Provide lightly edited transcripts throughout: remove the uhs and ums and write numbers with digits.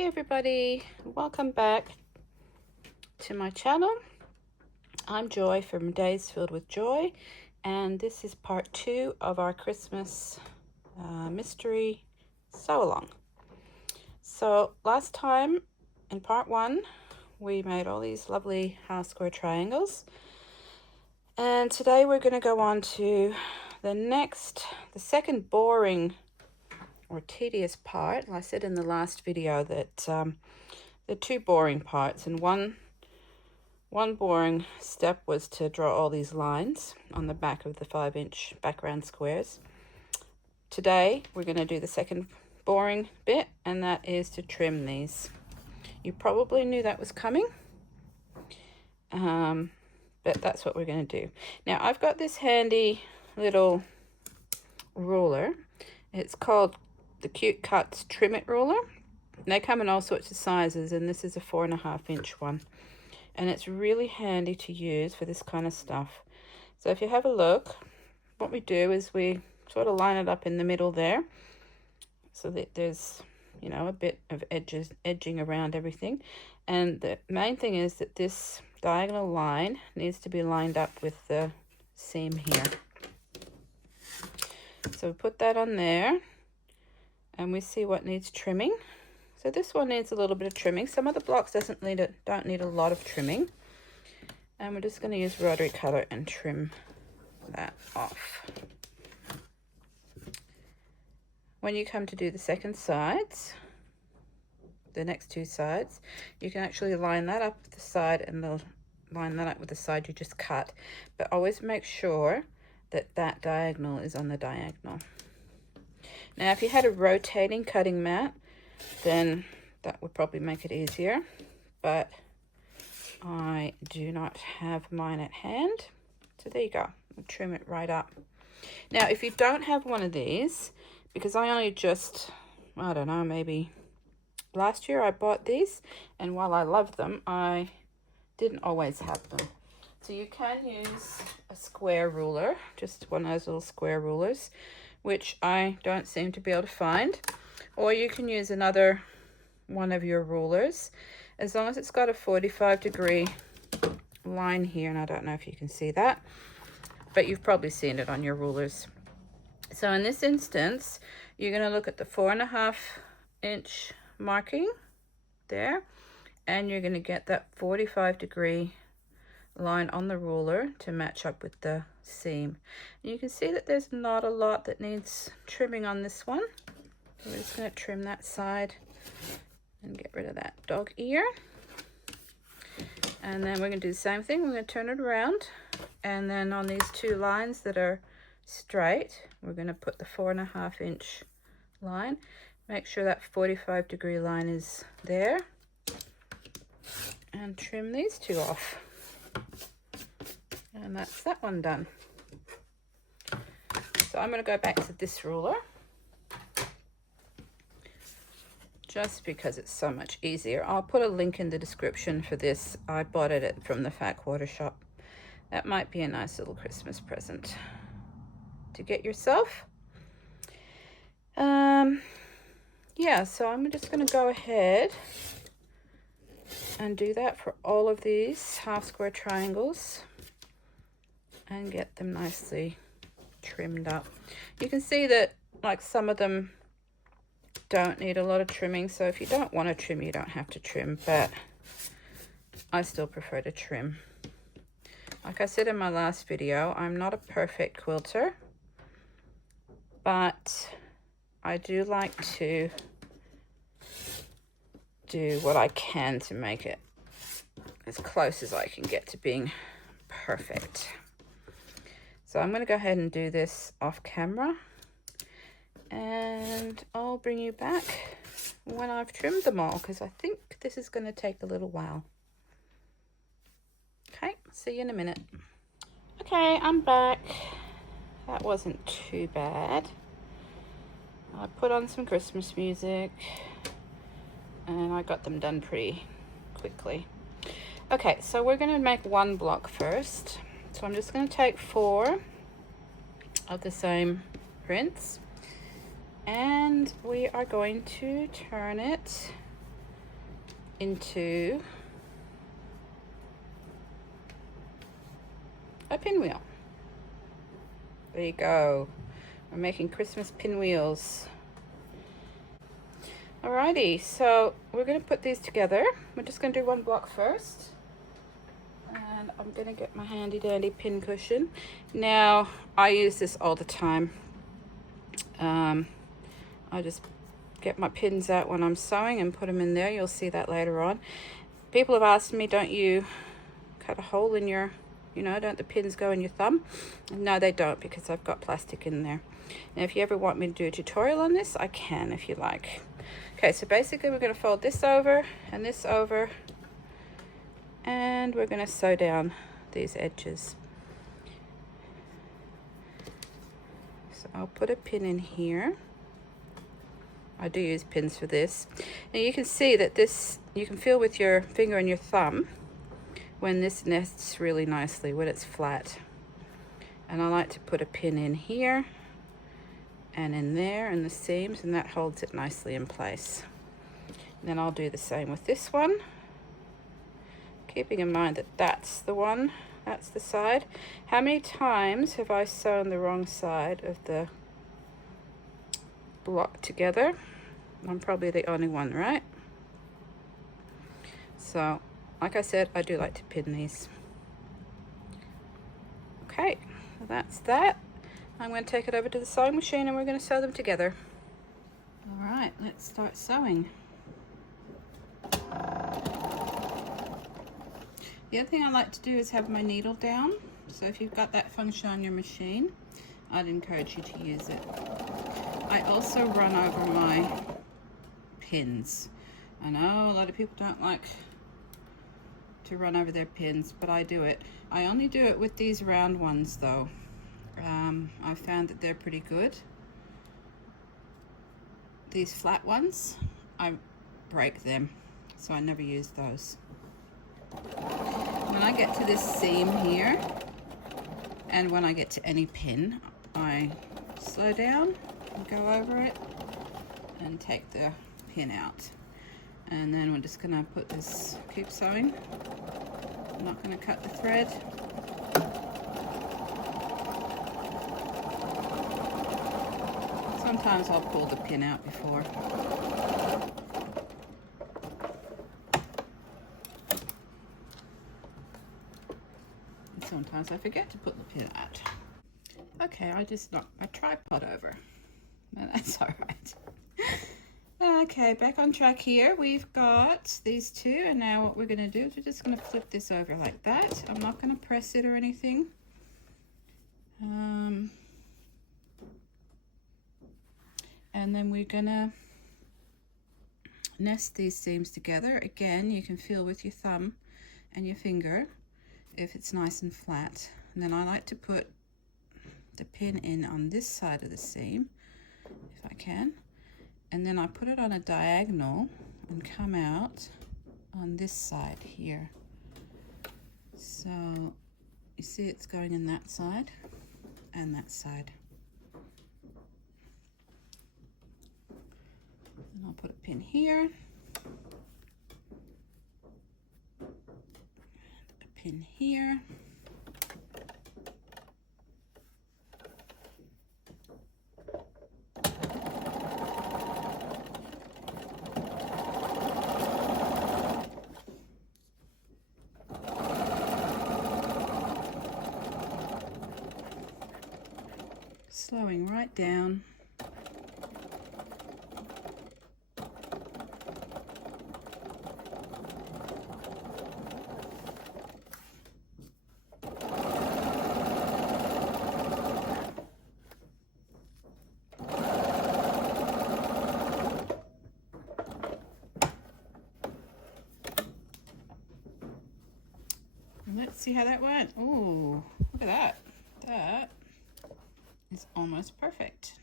Hey everybody, welcome back to my channel. I'm Joy from Days Filled with Joy, and this is part 2 of our Christmas Mystery Sewalong. So last time in part 1 we made all these lovely half square triangles, and today we're going to go on to the second boring or tedious part. I said in the last video that there are two boring parts, and one boring step was to draw all these lines on the back of the 5-inch background squares. Today we're going to do the second boring bit, and that is to trim these. You probably knew that was coming, but that's what we're going to do. Now I've got this handy little ruler. It's called the Cute Cuts Trim It ruler. They come in all sorts of sizes, and this is a 4.5-inch one, and it's really handy to use for this kind of stuff. So if you have a look, what we do is we sort of line it up in the middle there so that there's, you know, a bit of edging around everything. And the main thing is that this diagonal line needs to be lined up with the seam here. So we put that on there, and we see what needs trimming. So this one needs a little bit of trimming. Some of the blocks don't need a lot of trimming. And we're just going to use rotary cutter and trim that off. When you come to do the second sides, the next two sides, you can actually line that up with the side and line that up with the side you just cut. But always make sure that that diagonal is on the diagonal. Now, if you had a rotating cutting mat, then that would probably make it easier, but I do not have mine at hand. So there you go. I'll trim it right up. Now, if you don't have one of these, because I only just, I don't know, maybe last year I bought these, and while I love them, I didn't always have them. So you can use a square ruler, just one of those little square rulers, which I don't seem to be able to find. Or you can use another one of your rulers, as long as it's got a 45-degree line here. And I don't know if you can see that, but you've probably seen it on your rulers. So in this instance, you're going to look at the 4.5-inch marking there, and you're going to get that 45-degree line on the ruler to match up with the seam. And you can see that there's not a lot that needs trimming on this one. So we're just going to trim that side and get rid of that dog ear. And then we're going to do the same thing. We're going to turn it around, and then on these two lines that are straight, we're going to put the 4.5-inch line. Make sure that 45-degree line is there, and trim these two off. And that's that one done. So I'm going to go back to this ruler, just because it's so much easier. I'll put a link in the description for this. I bought it from the Fat Quarter Shop. That might be a nice little Christmas present to get yourself. Yeah, so I'm just going to go ahead and do that for all of these half square triangles and get them nicely trimmed up. You can see that, like, some of them don't need a lot of trimming, so if you don't want to trim, you don't have to trim, but I still prefer to trim. Like I said in my last video, I'm not a perfect quilter, but I do like to do what I can to make it as close as I can get to being perfect. So I'm going to go ahead and do this off camera, and I'll bring you back when I've trimmed them all, because I think this is going to take a little while. Okay, see you in a minute. Okay, I'm back. That wasn't too bad. I put on some Christmas music, and I got them done pretty quickly. Okay, so we're going to make one block first. So I'm just going to take 4 of the same prints, and we are going to turn it into a pinwheel. There you go. We're making Christmas pinwheels. Alrighty, so we're going to put these together. We're just going to do one block first. And I'm going to get my handy dandy pin cushion. Now, I use this all the time. I just get my pins out when I'm sewing and put them in there. You'll see that later on. People have asked me, don't you cut a hole in your, don't the pins go in your thumb? No, they don't, because I've got plastic in there. Now, if you ever want me to do a tutorial on this, I can if you like. Okay, so basically we're going to fold this over, and we're going to sew down these edges. So I'll put a pin in here. I do use pins for this. Now you can see that you can feel with your finger and your thumb when this nests really nicely, when it's flat. And I like to put a pin in here and in there in the seams, and that holds it nicely in place. And then I'll do the same with this one, keeping in mind that that's the one, that's the side. How many times have I sewn the wrong side of the block together? I'm probably the only one, right? So, like I said, I do like to pin these. Okay, so that's that. I'm going to take it over to the sewing machine and we're going to sew them together. All right, let's start sewing. The other thing I like to do is have my needle down. So if you've got that function on your machine, I'd encourage you to use it. I also run over my pins. I know a lot of people don't like to run over their pins, but I do it. I only do it with these round ones though. I found that they're pretty good. These flat ones, I break them, so I never use those. When I get to this seam here, and when I get to any pin, I slow down and go over it and take the pin out. And then we're just gonna put this, keep sewing. I'm not gonna cut the thread. Sometimes I'll pull the pin out before. And sometimes I forget to put the pin out. Okay, I just knocked my tripod over. No, that's all right. Okay, back on track here. We've got these two, and now what we're going to do is we're just going to flip this over like that. I'm not going to press it or anything. And then we're going to nest these seams together. Again, you can feel with your thumb and your finger if it's nice and flat. And then I like to put the pin in on this side of the seam, if I can. And then I put it on a diagonal and come out on this side here. So you see it's going in that side and that side. And I'll put a pin here, a pin here. Slowing right down. And let's see how that went. Ooh, look at that. That is almost perfect.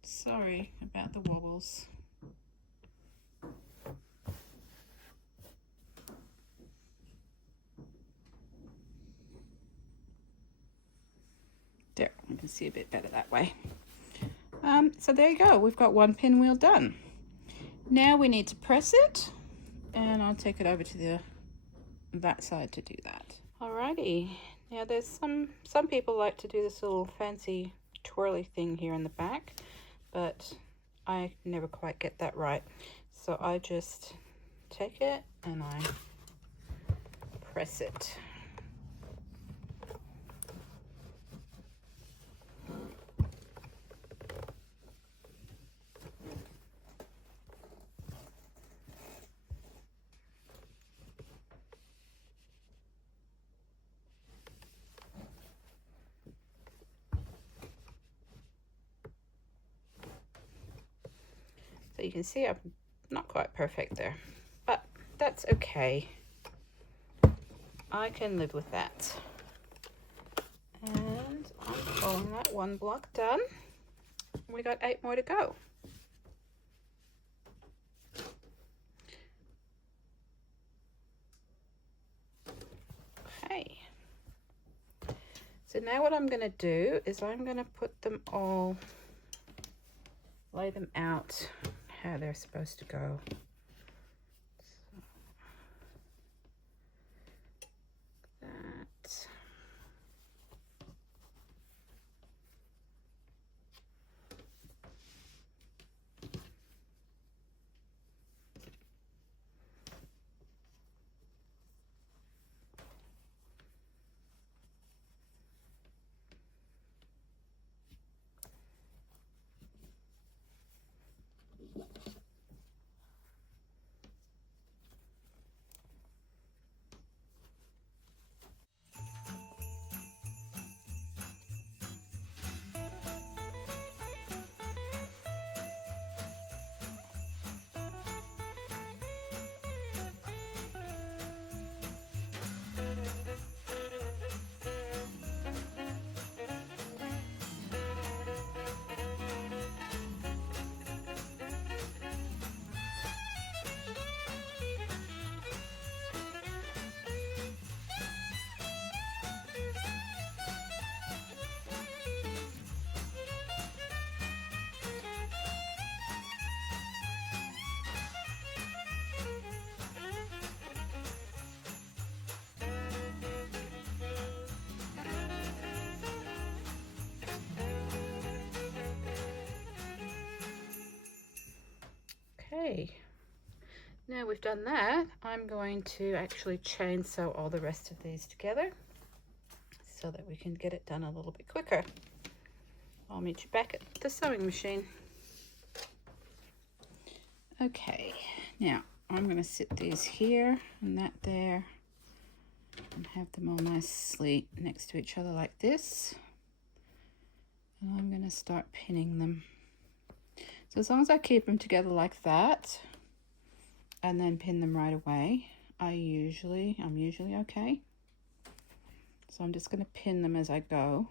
Sorry about the wobbles. There, you can see a bit better that way. So there you go, we've got one pinwheel done. Now we need to press it, and I'll take it over to that side to do that. Alrighty, now there's some people like to do this little fancy twirly thing here in the back, but I never quite get that right. So I just take it and I press it. So you can see I'm not quite perfect there, but that's okay. I can live with that. And I'm calling that one block done. We got 8 more to go. Okay. So now what I'm going to do is I'm going to put them all, lay them out how they're supposed to go. So that. Okay, now we've done that, I'm going to actually chain sew all the rest of these together so that we can get it done a little bit quicker. I'll meet you back at the sewing machine. Okay, now I'm going to sit these here and that there and have them all nicely next to each other like this. And I'm going to start pinning them. So as long as I keep them together like that and then pin them right away, I'm usually okay. So I'm just going to pin them as I go.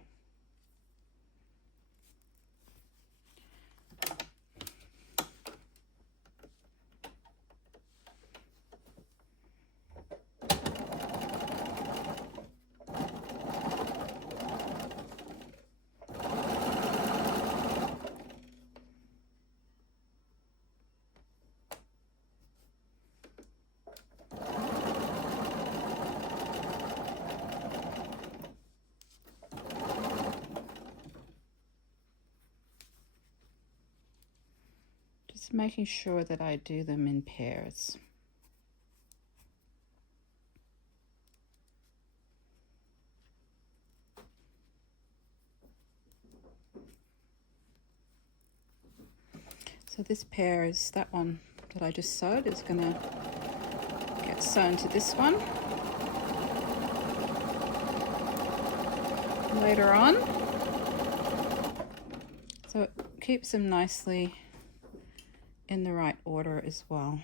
Making sure that I do them in pairs. So this pair is that one that I just sewed is going to get sewn to this one later on. So it keeps them nicely in the right order as well.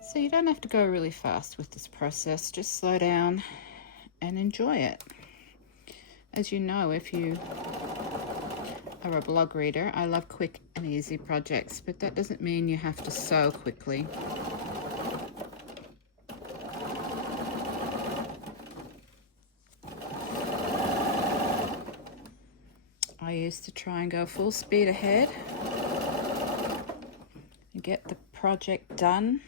So you don't have to go really fast with this process, just slow down and enjoy it. As you know, if you or a blog reader, I love quick and easy projects, but that doesn't mean you have to sew quickly. I used to try and go full speed ahead and get the project done,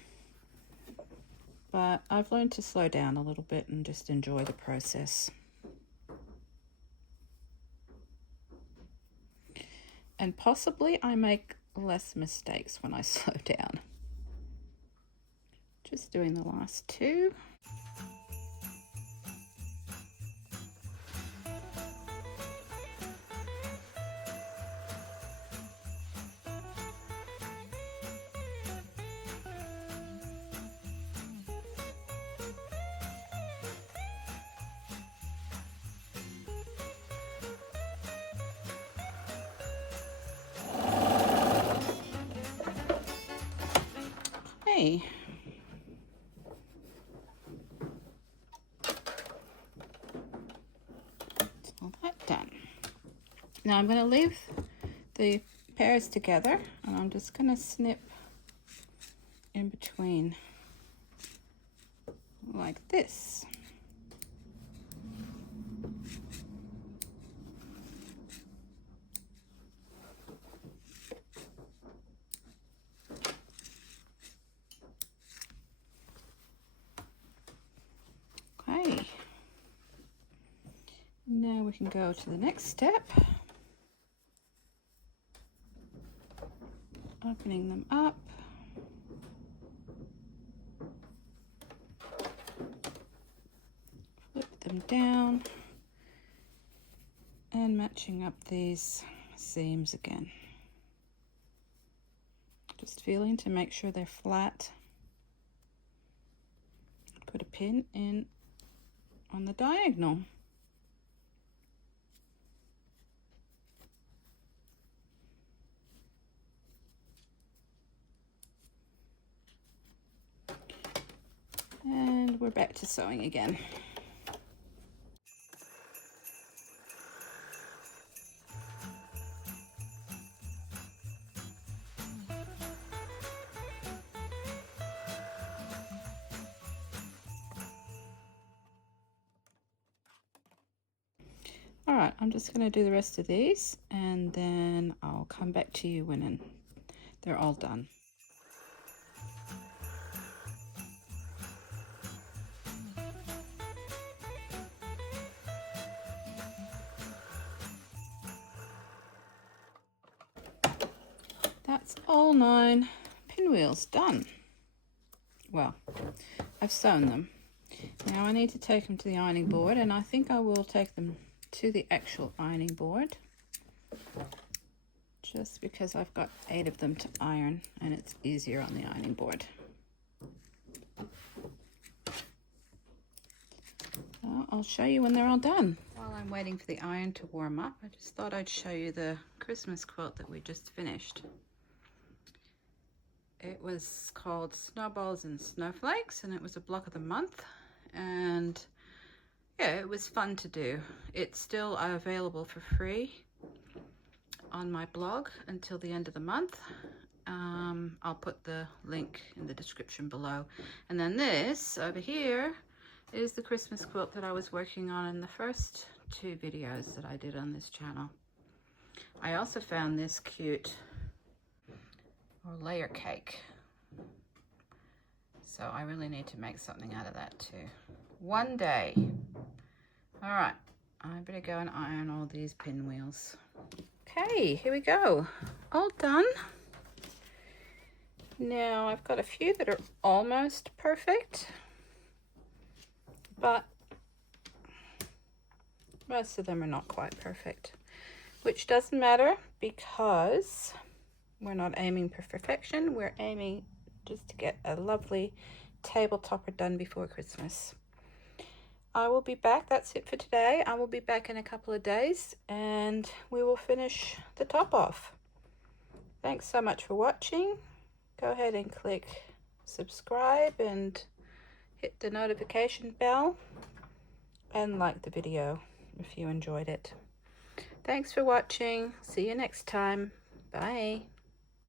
but I've learned to slow down a little bit and just enjoy the process. And possibly I make less mistakes when I slow down. Just doing the last two. Okay. All that done. Now I'm going to leave the pairs together, and I'm just going to snip in between like this. Okay. Now we can go to the next step. Opening them up. Flip them down. And matching up these seams again. Just feeling to make sure they're flat. Put a pin in on the diagonal. And we're back to sewing again. All right, I'm just going to do the rest of these, and then I'll come back to you when they're all done. That's all 9 pinwheels done. Well, I've sewn them. Now I need to take them to the ironing board, and I think I will take them to the actual ironing board, just because I've got 8 of them to iron and it's easier on the ironing board. So I'll show you when they're all done. While I'm waiting for the iron to warm up, I just thought I'd show you the Christmas quilt that we just finished. It was called Snowballs and Snowflakes, and it was a block of the month, and yeah, it was fun to do. It's still available for free on my blog until the end of the month. I'll put the link in the description below. And then this over here is the Christmas quilt that I was working on in the first 2 videos that I did on this channel. I also found this cute layer cake. So I really need to make something out of that too. One day. All right, I better go and iron all these pinwheels. Okay, here we go. All done. Now I've got a few that are almost perfect, but most of them are not quite perfect, which doesn't matter because we're not aiming for perfection. We're aiming just to get a lovely table topper done before Christmas. I will be back. That's it for today. I will be back in a couple of days and we will finish the top off. Thanks so much for watching. Go ahead and click subscribe and hit the notification bell and like the video if you enjoyed it. Thanks for watching. See you next time. Bye.